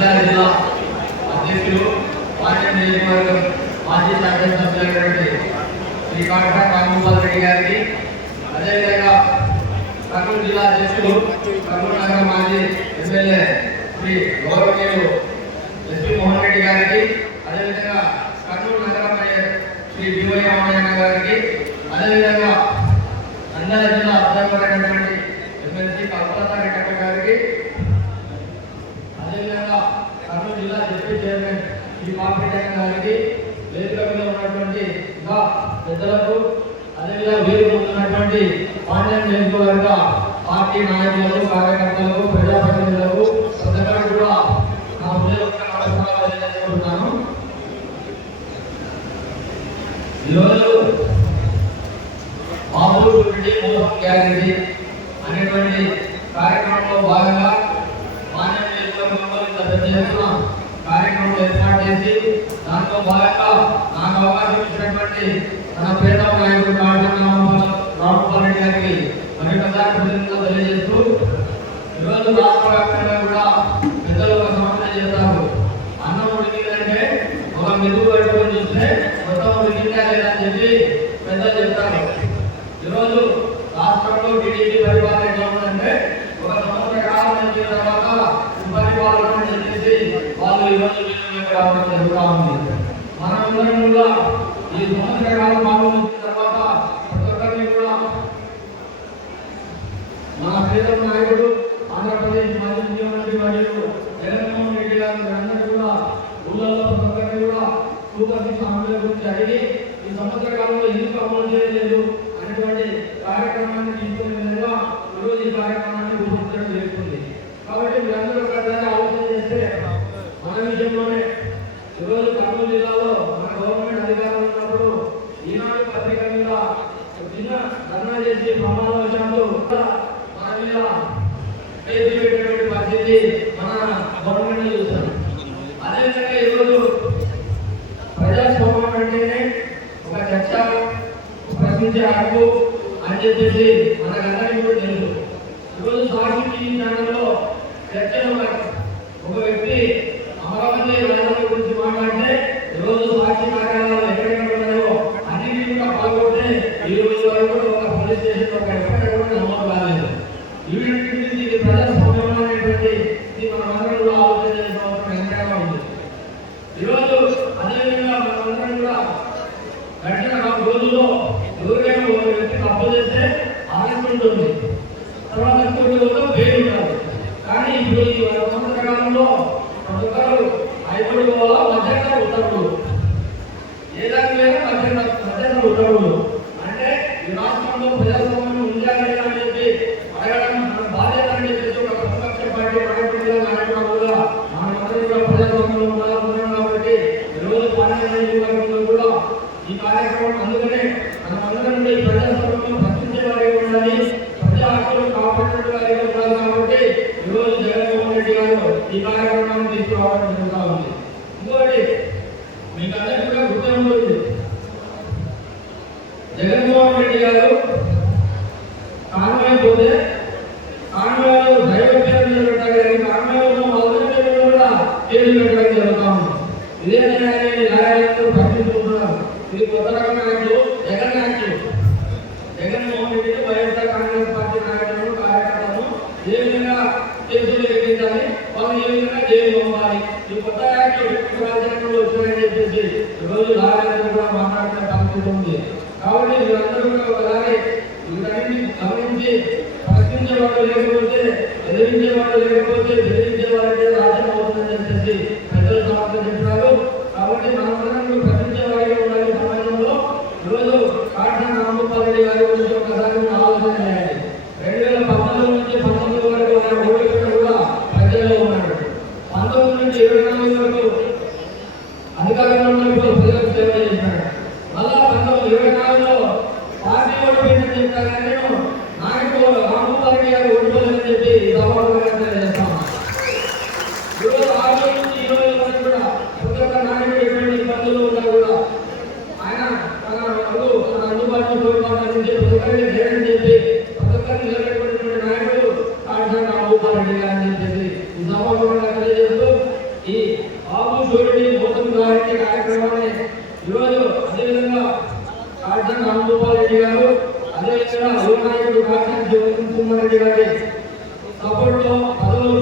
నంద్యాల జిల్లా అధ్యక్షులు పార్టీ నియోజకవర్గం మాజీ శాసనసభ్యులైనటువంటి శ్రీ కాకట రామగోపాల్ రెడ్డి గారికి, అదేవిధంగా కర్నూలు జిల్లా అధ్యక్షులు కర్నూలు నగర మాజీ ఎమ్మెల్యే శ్రీ గౌరవనీయులు ఎస్పీ మోహన్ రెడ్డి గారికి, అదేవిధంగా కర్నూలు నగర మేయర్ శ్రీ బివై రామయ్య గారికి, అదేవిధంగా నంద్యాల జిల్లా అధ్యక్షుడు అయినటువంటి ఎమ్మెల్సీ కల్పలతా రెడ్డి గారికి, అదేవిధంగా కర్నూలు జిల్లా డిప్యూటీ చైర్మన్ శ్రీ పాపిరెడ్డి గారికి, వేదిక మీద ఉన్నటువంటి ఇంకా పెద్దలకు, అదేవిధంగా వీరు ఉన్నటువంటి పాండ్యం నియోజకవర్గ పార్టీ నాయకులకు, కార్యకర్తలకు, ప్రజాప్రతినిధులకు ప్రజలకు కూడా నా హృదయపూర్వక తెలియజేసుకుంటున్నాను. ఈరోజు బాబు గ్యారంటీ అనేటువంటి కార్యక్రమంలో భాగంగా పాండ్యం నియోజకవర్గంలో ఇంత పెద్ద ఎత్తున కార్యక్రమం ఏర్పాటు చేసి దాంట్లో భాగంగా నాకు అవకాశం ఇచ్చినటువంటి మన ప్రేమ నాయకుడు రామగోపాల్ రెడ్డి గారికి మరొకసారి కృతజ్ఞతలు తెలియజేస్తూ, ఈరోజు రాష్ట్ర వ్యాప్తంగా కూడా పెద్దలు ఒక సమస్య చేస్తారు. అన్నం ఉడికిందంటే ఒక మెతుకు పెట్టుకొని చూస్తే మొత్తం ఉడికిందా లేదని చెప్పి పెద్దలు చెప్తారు. ఈరోజు రాష్ట్రంలో టీడీపీ పరిపాలన ఎట్లా ఉందంటే ఒక సంవత్సర కాలం వచ్చిన తర్వాత పరిపాలన చెప్పేసి వాళ్ళు ఈరోజు రావడం జరుగుతూ ఉంది. మనందరం కూడా ఈ సంవత్సర కాలం మామూలు తర్వాత ప్రతి ఒక్కరిని కూడా మన ప్రీతం నాయకుడు ఆంధ్రప్రదేశ్ మాజీ ముఖ్యమంత్రి మరియు జగన్మోహన్ రెడ్డి గారు అందరూ కూడా ఊళ్ళలో ప్రతి ఒక్కరిని కూడా సూపర్ సిక్స్ హామీల గురించి అడిగి ఈ సంవత్సర కాలంలో ఎందుకు అమలు చేయలేదు అనేటువంటి కార్యక్రమాన్ని తీసుకునే విధంగా ఈరోజు ఈ కార్యక్రమాన్ని రూపొందించడం జరుగుతుంది. కాబట్టి మీరందరూ ఒకసారి ఆలోచన చేస్తే మన విషయంలోనే ఈరోజు కర్నూలు జిల్లాలో మన గవర్నమెంట్ అధికారులు ఉన్నప్పుడు ఈనాడు పత్రిక మీద చిన్న ధర్నా చేసి ప్రమాదవశాత్తు మన మీద కేసు పెట్టేటువంటి పరిస్థితి మన గవర్నమెంట్ చూస్తాం. అదేవిధంగా ఈరోజు ప్రజాస్వామ్యం అంటేనే ఒక చర్చ, ప్రశ్నించే హక్కు అని చెప్పేసి మనకందరికీ కూడా తెలుసు. ఈరోజు సాక్షి టీవీ ఛానల్లో చర్చలు ఒక వ్యక్తి అమరావతి రాజధాని గురించి మాట్లాడితే ఈరోజు సాక్షి కార్యాలయాలు ఎక్కడెక్కడ ఉన్నాయో అన్నింటి కూడా పాల్గొంటే ఈ రోజు వరకు ఒక పోలీస్ స్టేషన్ ఒక ఎక్కడ కూడా నమోదు కాలేదు. ఇది ప్రజాస్వామ్యం అనేటువంటి మనమందరం కూడా ఆలోచన చేసిన అవసరం ఎంతైనా ఉంది. ఈరోజు అదేవిధంగా మనమందరం కూడా గడిచిన 4 రోజుల్లో ఎవరికైనా ఒక వ్యక్తికి అప్పు చేస్తే అరెస్ట్ ఉంటుంది, తర్వాత ఇంకొక రోజుల్లో బెయిల్ ఉండాలి. కానీ ఇప్పుడు ఈ సంవత్సర కాలంలో ప్రతి ఒక్కరు హైకోర్టు పోవాలా, మధ్యంతర ఉత్తర్వులు, ఏదానికి లేదా మధ్యంతర ఉత్తర్వులు. అంటే ఈ రాష్ట్రంలో ప్రజాస్వామ్యం ఉందా లేదా అని చెప్పి అడగడం మన బాధ్యత అని చెప్పేసి ఒక ప్రతిపక్ష పార్టీ నాయకుడిగా నాయకుడుగా మనమందరం కూడా ప్రజాస్వామ్యంలో ఉండాలనుకున్నాం. కాబట్టి ఈరోజు పార్లమెంట్ నియోజకవర్గంలో కూడా ఈ కార్యక్రమం అందుకనే మనమందరం కూడా ఈ ప్రజాస్వామ్యం ప్రశ్నించే వారికి ఉండాలి, ప్రజా హక్కులు కాపాడే వారికి ఉండాలి. కాబట్టి ఈరోజు జగన్మోహన్ రెడ్డి గారు ఈ కార్యక్రమాన్ని తీసుకురావడం జరుగుతూ ఉంది. ఇంకోటి మీకు అందరికీ కూడా గుర్తు ఉంటుంది, జగన్మోహన్ రెడ్డి గారు కాన్వాయ్ పోతే కాన్వాయ్లో డ్రైవర్ పేరు మీద పెట్టారు, కానీ కాన్వాయ్లో మొదటి పేరు కూడా పేరు పెట్టడం జరుగుతూ ఉంది. ఇదే న్యాయాలయంలో ప్రశ్నిస్తున్నారు. ఇది కొత్త రకం యాక్టు, జగన్ యాక్టు. జగన్మోహన్ రెడ్డికి వైఎస్ఆర్ కాంగ్రెస్ పార్టీ నాయకులను, కార్యకర్తలను ఏ విధంగా కేసులు ఎక్కించాలి, వాళ్ళు ఏ విధంగా జైలు పంపాలి, ఈ కొత్త యాక్టు రాజ్యాంగంలో వచ్చాయని చెప్పేసి ఈరోజు రాజ్యాంగం కూడా మాట్లాడుతున్న పరిస్థితి ఉంది. కాబట్టి మీరందరూ కూడా ఒకసారి వీటన్నింటినీ గమనించి ప్రశ్నించేవాడు లేకపోతే, ఎదిరించేవాడు లేకపోతే, బెదిరించేవారంటే రాజ్యం అవుతుందని చెప్పేసి పెద్దలు సమర్థన చెప్తున్నారు. కాబట్టి మనందరం ప్రశ్నించే వారిగా ఉండాలి. సమాజంలో ఈరోజు కాకట రామగోపాల్ రెడ్డి గారి గురించి ఒకసారి ఆలోచన చేయాలి. 2019 నుంచి 19 వరకు ఆయన ఓడిపోయిన కూడా ప్రజల్లో ఉన్నాడు. 19 నుంచి 24 వరకు అధికారంలో ప్రజలకు సేవ చేశాడు. మళ్ళా 1924లో పార్టీ ఓడిపోయిందని చెప్తారు, కానీ నేను నాయకుడు రామగోపాల్ రెడ్డి గారు ఓడిపోలేదని చెప్పి సభాపతిగా చేస్తాను. కాటన్ రామగోపాల్ రెడ్డి గారు, అదేవిధంగా యువ నాయకుడు కాటన్ జీవన్ కుమార్ రెడ్డి గారి సపోర్ట్ లో పదవులు